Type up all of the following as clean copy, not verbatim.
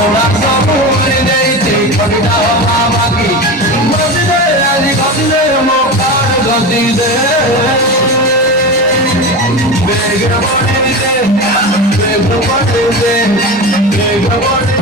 थोड़ा सबूर देते खड़ा बाकी गजदे आज गजदे मोकार गति दे बेग बढ़े दे बेग बढ़े दे बेग बढ़े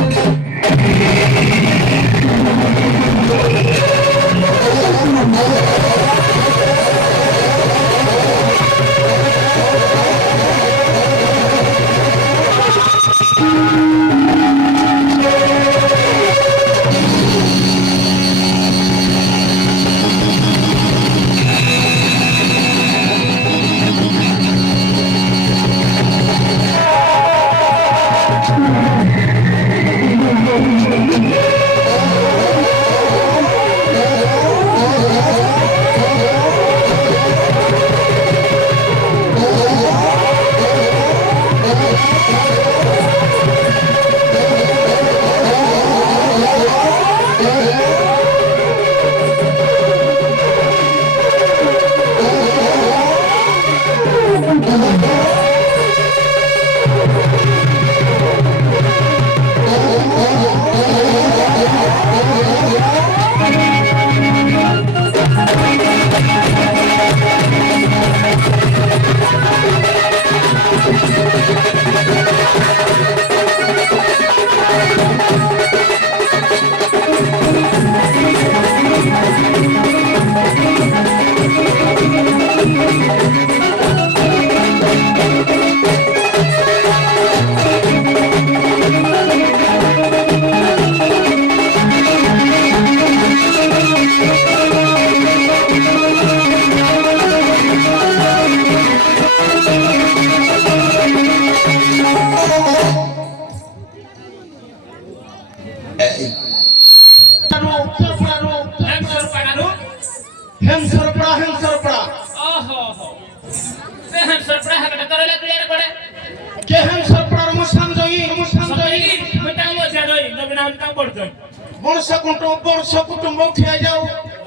वर्ष कुटुंब ठिया जाओ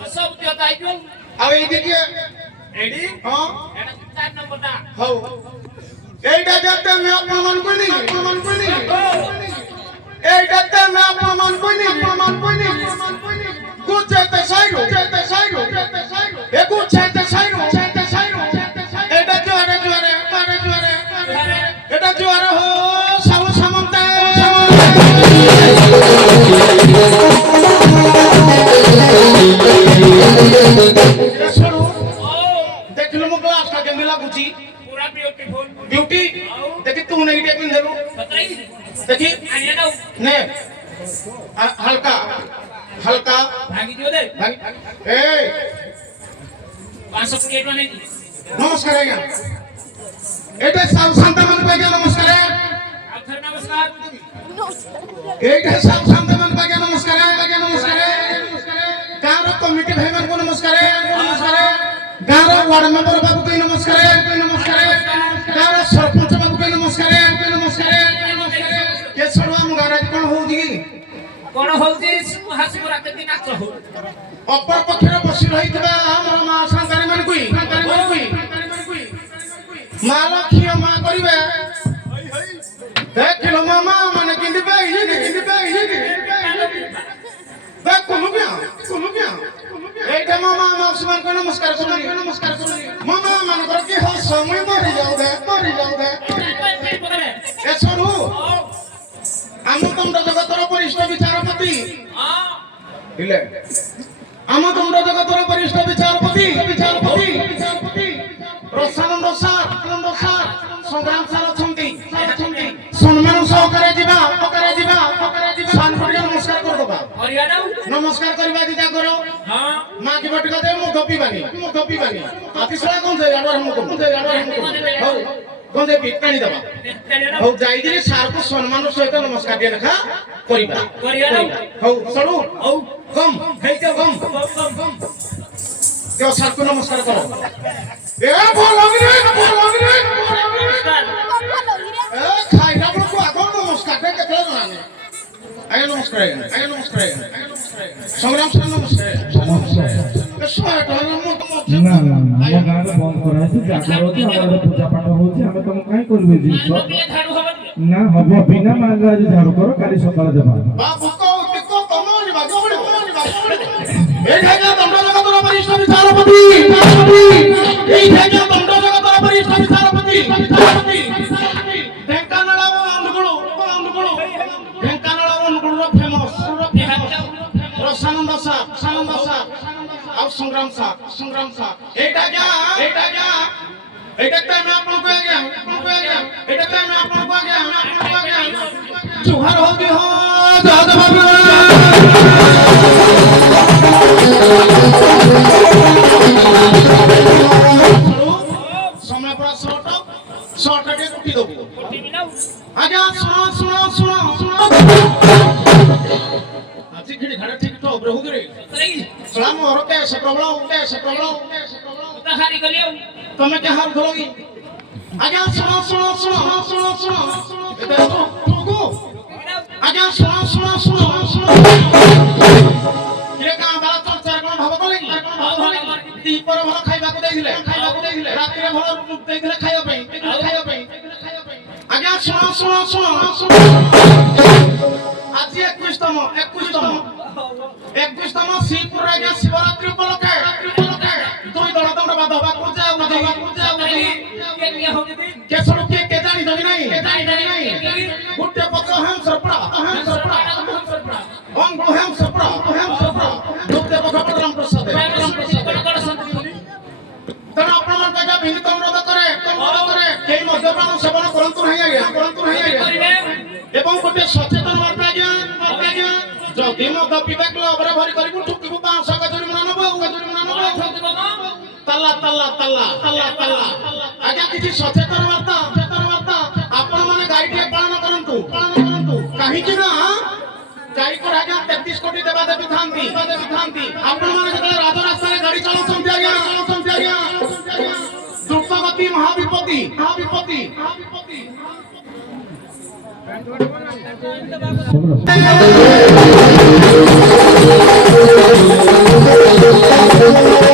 सब क्या ताइक्यों अब ये देखिए एडी हाँ एटा 4 नंबर दा हो এইটা যাতে আমি অপমান কইনি এইটা আমি অপমান কইনি গুছাইতে সাইরো এ গুছাইতে সাইরো এটা জোরে এটা জোরে হো সাউ সামন্তে देखलो मो क्लास का के मिला गुची पूरा ब्यूटीफुल ब्यूटी देखी तू नहीं देखी देखो बताई देखी आनिया दाও ने हल्का हल्का भागी दियो दे भाई ए 500 प्लेट वाले नमस्कार आज्ञा এটা সব শান্তমান পাইয়া নমস্কার आखिर नमस्कार এইটা সব শান্তমান পাইয়া নমস্কার গাঁর কমিটি ভাই মানকো নমস্কার গাঁর ওয়ার্ড মেম্বার বাবু কই নমস্কার গাঁর সরপঞ্চ বাবু কই নমস্কার কে ছড়া মু গাঁর কোন হোউজি কোন হোউজি হাসি রাতে দিন নাচ হো অপর পক্ষে বসি রহিতবা আমার মা সাংকারী মান কই মা লক্ষ্মী মা করিবে देखलो मामा माने किंदी बाई देख कोनु क्या एटा मामा उस्मान को नमस्कार करो मामा माने कर के हो समय मरि जाऊ दे ए छोरू आम तुमरा जगतर वरिष्ठ विचारपति दिले आम तुमरा जगतर वरिष्ठ विचारपति रसानंद सार संग्राम सार अछंती सम्मान सहकारे जीवा सानपुरी नमस्कार कर दबा नमस्कार करबा दिता करो हां मां की बटका दे मु धपीबानी अतिशय कोन से गाडवा हम हो कोन से बिटकानी दबा हो जाई दिले सार को सम्मान सहित नमस्कार दे रखा करिबा हो सडू हो कम हेते कम त्यो सार को नमस्कार करो ए बोल लगी रे नमस्कार ए खाइला को आगो नमस्कार दे के जाने आगे नमस्कार संग्राम सर नमस्कार ना गाँव बंद कराई जागरती पूजा पाठ होती हमें तुम कहीं कर ନା ହବ ବିନା ମାନରେ ଆଜି ଝାଡୁ କର କାଲି ସକାଳେ ଦେବା ବାବୁ କଉ ତମ ବାବୁ এই থেকে দণ্ড জগতর বরিষ্ঠ বিচারপতি এই থেকে দণ্ড জগতর বরিষ্ঠ বিচারপতি ঢেঙ্কানাল অনুগুলো ফেমস রসানন্দ সাহ আর সংগ্রাম সাহ এইটা যা এইটা টাইম আপনাকে আজ্ঞা এইটা টাইম আপনাকে আজ্ঞা জোহার হবি হ দাদ বাবু समय पर शॉर्ट के कुटी देबो आजा सुनो আজি खिड़ी घाटे ठीक तो ब्रहु करे चला मोर के से प्रॉब्लम हारी गलियो तमे के हार धरोगी आजा सुनो एते तो आजा सुनो ये का बाला चर्चा कोन भाव कलेगी दीपर भल खाइबाकू देइथिले रात्रि भल देइथिले खाइबा पई आज्ञा सुनो आज 21तम श्रीपुर आज्ञा शिवरात्रि उपलक्षे दुई दल दंड बाध हवा जाऊ के सडु के जानी नहीं गुटे पक्ष हम सरपड़ा हम सरपड़ा गुटे पक्ष राम प्रसाद तेना आपण मन का विनीत अनुरोध करे केही मद्यपान सेवन करंतु नहीं आज्ञा एवं गोटे सचेतन बार्ता आज्ञा जदि मद पिबाक लबरे भरी करिबु ठुकिबु 500 गजरी मना नबो ताला आज्ञा किछि सचेतन बार्ता आपण माने गाइडे पालन करंतु काहे कि ना गाड़ी को आज्ञा 33 कोटी देवा देवी थांती आपण माने जते राज रास्ता रे गाड़ी चलाउछंती आज्ञा द्रुतगति महाविपत्ति सब